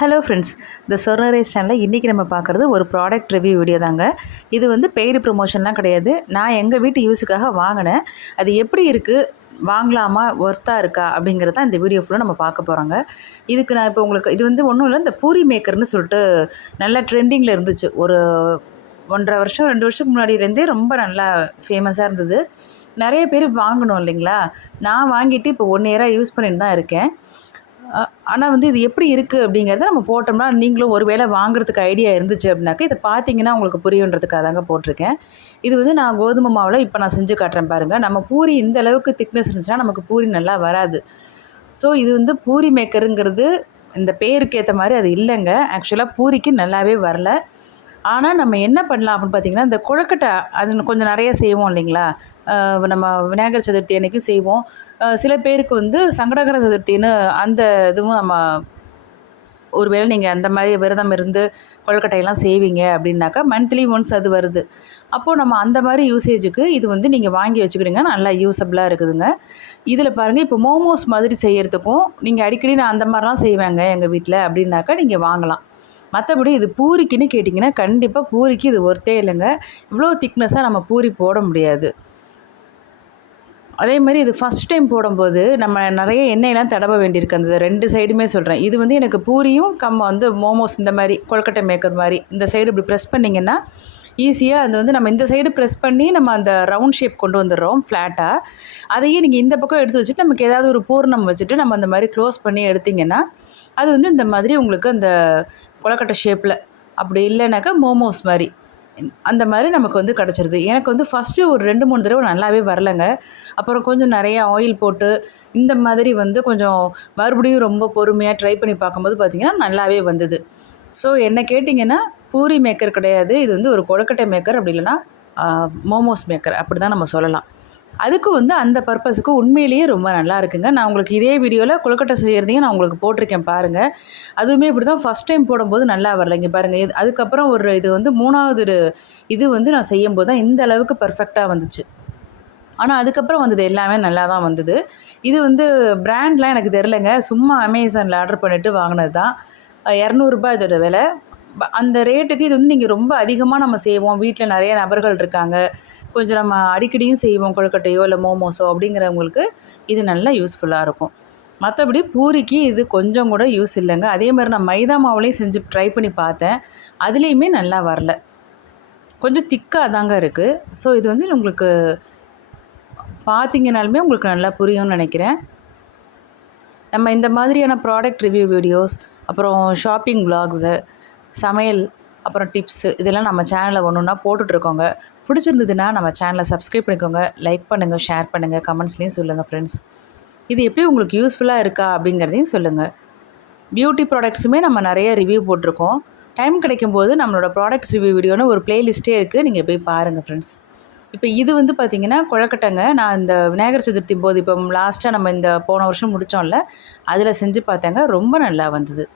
Hello friends, இந்த சொர்ணரேஸ் சேனலில் இன்றைக்கி நம்ம பார்க்குறது ஒரு ப்ராடக்ட் ரிவ்யூ வீடியோ தாங்க. இது வந்து பெய்டு ப்ரொமோஷன்லாம் கிடையாது. நான் எங்கள் வீட்டு யூஸுக்காக வாங்கினேன். அது எப்படி இருக்குது, வாங்கலாமா, ஒர்த்தாக இருக்கா அப்படிங்கிறது தான் இந்த வீடியோ ஃபுல்லாக நம்ம பார்க்க போகிறோங்க. இதுக்கு நான் இப்போ உங்களுக்கு இது வந்து ஒன்றும் இல்லை, இந்த பூரி மேக்கர்னு சொல்லிட்டு நல்லா ட்ரெண்டிங்கில் இருந்துச்சு. ஒரு 1.5 வருஷம் 2 வருஷத்துக்கு முன்னாடியிலேருந்தே ரொம்ப நல்லா ஃபேமஸாக இருந்தது. நிறைய பேர் வாங்கணும் இல்லைங்களா? நான் வாங்கிட்டு இப்போ 1 இயராக யூஸ் பண்ணிட்டு தான் இருக்கேன். ஆனால் வந்து இது எப்படி இருக்குது அப்படிங்கிறத நம்ம போட்டோம்னா, நீங்களும் ஒரு வேளை வாங்குறதுக்கு ஐடியா இருந்துச்சு அப்படின்னாக்கா, இதை பார்த்தீங்கன்னா உங்களுக்கு புரியுன்றதுக்காக தாங்க போட்டிருக்கேன். இது வந்து நான் கோதுமை மாவில் இப்போ நான் செஞ்சு காட்டுறேன் பாருங்கள். நம்ம பூரி இந்த அளவுக்கு திக்னஸ் இருந்துச்சுன்னா நமக்கு பூரி நல்லா வராது. ஸோ இது வந்து பூரி மேக்கருங்கிறது இந்த பேருக்கு ஏற்ற மாதிரி அது இல்லைங்க. ஆக்சுவலாக பூரிக்கு நல்லாவே வரல. ஆனால் நம்ம என்ன பண்ணலாம் அப்படின்னு பார்த்தீங்கன்னா, இந்த கொழுக்கட்டை அது கொஞ்சம் நிறைய செய்வோம் இல்லைங்களா? நம்ம விநாயகர் சதுர்த்தி அன்னைக்கும் செய்வோம். சில பேருக்கு வந்து சங்கடகர சதுர்த்தின்னு அந்த இதுவும் நம்ம ஒரு வேளை நீங்கள் அந்த மாதிரி விரதம் இருந்து கொழுக்கட்டையெல்லாம் செய்வீங்க அப்படின்னாக்கா, மந்த்லி ஒன்ஸ் அது வருது. அப்போது நம்ம அந்த மாதிரி யூசேஜுக்கு இது வந்து நீங்கள் வாங்கி வச்சுக்கிட்டிங்கன்னா நல்லா யூஸபிளாக இருக்குதுங்க. இதில் பாருங்கள், இப்போ மோமோஸ் மாதிரி செய்கிறதுக்கும் நீங்கள் அடிக்கடி நான் அந்த மாதிரிலாம் செய்வேங்க எங்கள் வீட்டில் அப்படின்னாக்கா நீங்கள் வாங்கலாம். மற்றபடி இது பூரிக்குன்னு கேட்டிங்கன்னா, கண்டிப்பாக பூரிக்கு இது ஒர்த்தே இல்லைங்க. இவ்வளோ திக்னஸாக நம்ம பூரி போட முடியாது. அதே மாதிரி இது ஃபஸ்ட் டைம் போடும்போது நம்ம நிறைய எண்ணெயெல்லாம் தடவ வேண்டியிருக்கு. அந்த 2 சைடுமே சொல்கிறேன். இது வந்து எனக்கு பூரியும் வந்து மோமோஸ் இந்த மாதிரி கொழுக்கட்டை மேக்கர் மாதிரி இந்த சைடு இப்படி ப்ரெஸ் பண்ணிங்கன்னா ஈஸியாக அது வந்து நம்ம இந்த சைடு ப்ரெஸ் பண்ணி நம்ம அந்த ரவுண்ட் ஷேப் கொண்டு வந்துடுறோம் ஃப்ளாட்டாக. அதையே நீங்கள் இந்த பக்கம் எடுத்து வச்சுட்டு நமக்கு ஏதாவது ஒரு பூர்ணம் வச்சுட்டு நம்ம அந்த மாதிரி க்ளோஸ் பண்ணி எடுத்திங்கன்னா அது வந்து இந்த மாதிரி உங்களுக்கு அந்த கொழுக்கட்டை ஷேப்பில், அப்படி இல்லைனாக்கா மோமோஸ் மாதிரி அந்த மாதிரி நமக்கு வந்து கிடச்சிருது. எனக்கு வந்து ஃபஸ்ட்டு ஒரு 2-3 தடவை நல்லாவே வரலைங்க. அப்புறம் கொஞ்சம் நிறைய ஆயில் போட்டு இந்த மாதிரி வந்து கொஞ்சம் மறுபடியும் ரொம்ப பொறுமையாக ட்ரை பண்ணி பார்க்கும்போது பார்த்திங்கன்னா நல்லாவே வந்தது. ஸோ என்ன கேட்டிங்கன்னா, பூரி மேக்கர் கிடையாது. இது வந்து ஒரு கொழுக்கட்டை மேக்கர், அப்படி இல்லைன்னா மோமோஸ் மேக்கர் அப்படி தான் நம்ம சொல்லலாம். அதுக்கு வந்து அந்த பர்பஸுக்கு உண்மையிலேயே ரொம்ப நல்லா இருக்குங்க. நான் உங்களுக்கு இதே வீடியோவில் கொழுக்கட்டை செய்கிறதையும் நான் உங்களுக்கு போட்டிருக்கேன் பாருங்கள். அதுவுமே இப்படி தான் ஃபஸ்ட் டைம் போடும்போது நல்லா வரல. இங்கே பாருங்கள், அதுக்கப்புறம் இது வந்து 3வது இது வந்து நான் செய்யும்போது தான் இந்த அளவுக்கு பர்ஃபெக்டாக வந்துச்சு. ஆனால் அதுக்கப்புறம் வந்தது எல்லாமே நல்லா தான் வந்தது. இது வந்து பிராண்ட்லாம் எனக்கு தெரிலங்க. சும்மா அமேசானில் ஆர்டர் பண்ணிவிட்டு வாங்கினது தான். ₹200 இதோட விலை. அந்த ரேட்டுக்கு இது வந்து நீங்கள் ரொம்ப அதிகமாக நம்ம செய்வோம், வீட்டில் நிறைய நபர்கள் இருக்காங்க, கொஞ்சம் நம்ம அடிக்கடியும் செய்வோம் கொழுக்கட்டையோ இல்லை மோமோஸோ அப்படிங்கிறவங்களுக்கு இது நல்லா யூஸ்ஃபுல்லாக இருக்கும். மற்றபடி பூரிக்கு இது கொஞ்சம் கூட யூஸ் இல்லைங்க. அதே மாதிரி நான் மைதா மாவுலேயும் செஞ்சு ட்ரை பண்ணி பார்த்தேன். அதுலேயுமே நல்லா வரல. கொஞ்சம் திக்காக தாங்க இருக்குது. ஸோ இது வந்து உங்களுக்கு பார்த்தீங்கனாலுமே உங்களுக்கு நல்லா புரியும்னு நினைக்கிறேன். நம்ம இந்த மாதிரியான ப்ராடக்ட் ரிவ்யூ வீடியோஸ், அப்புறம் ஷாப்பிங் விலாக்ஸு, சமையல், அப்புறம் டிப்ஸு இதெல்லாம் நம்ம சேனலில் ஒன்றா போட்டுட்ருக்கோங்க. பிடிச்சிருந்ததுன்னா நம்ம சேனலை சப்ஸ்கிரைப் பண்ணிக்கோங்க, லைக் பண்ணுங்கள், ஷேர் பண்ணுங்கள், கமெண்ட்ஸ்லேயும் சொல்லுங்கள் ஃப்ரெண்ட்ஸ். இது எப்படி உங்களுக்கு யூஸ்ஃபுல்லாக இருக்கா அப்படிங்கிறதையும் சொல்லுங்கள். பியூட்டி ப்ராடக்ட்ஸுமே நம்ம நிறைய ரிவ்யூ போட்டிருக்கோம். டைம் கிடைக்கும்போது நம்மளோட ப்ராடக்ட்ஸ் ரிவ்யூ வீடியோன்னு ஒரு ப்ளேலிஸ்ட்டே இருக்குது, நீங்கள் போய் பாருங்கள் ஃப்ரெண்ட்ஸ். இப்போ இது வந்து பார்த்திங்கன்னா கொழுக்கட்டைங்க. நான் இந்த விநாயகர் சதுர்த்தி போது இப்போ லாஸ்ட்டாக நம்ம இந்த போன வருஷம் முடித்தோம்ல, அதில் செஞ்சு பார்த்தேங்க. ரொம்ப நல்லா வந்தது.